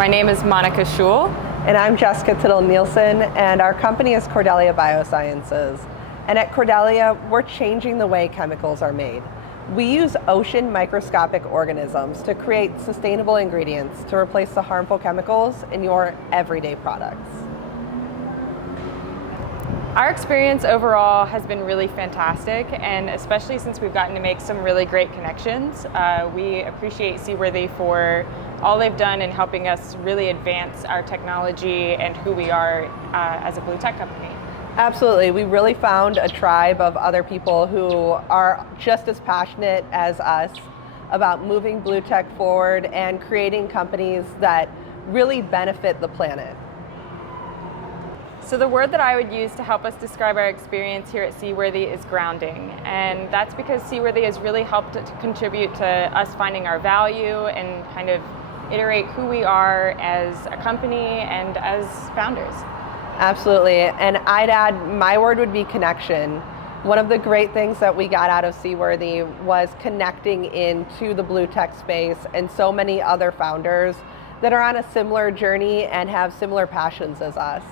My name is Monica Schul. And I'm Jessica Tittl Nielsen, and our company is Cordelia Biosciences. And at Cordelia, we're changing the way chemicals are made. We use ocean microscopic organisms to create sustainable ingredients to replace the harmful chemicals in your everyday products. Our experience overall has been really fantastic, and especially since we've gotten to make some really great connections. We appreciate Seaworthy for all they've done in helping us really advance our technology and who we are as a blue tech company. Absolutely. We really found a tribe of other people who are just as passionate as us about moving blue tech forward and creating companies that really benefit the planet. So the word that I would use to help us describe our experience here at Seaworthy is grounding. And that's because Seaworthy has really helped to contribute to us finding our value and kind of iterate who we are as a company and as founders. Absolutely. And I'd add, my word would be connection. One of the great things that we got out of Seaworthy was connecting into the blue tech space and so many other founders that are on a similar journey and have similar passions as us.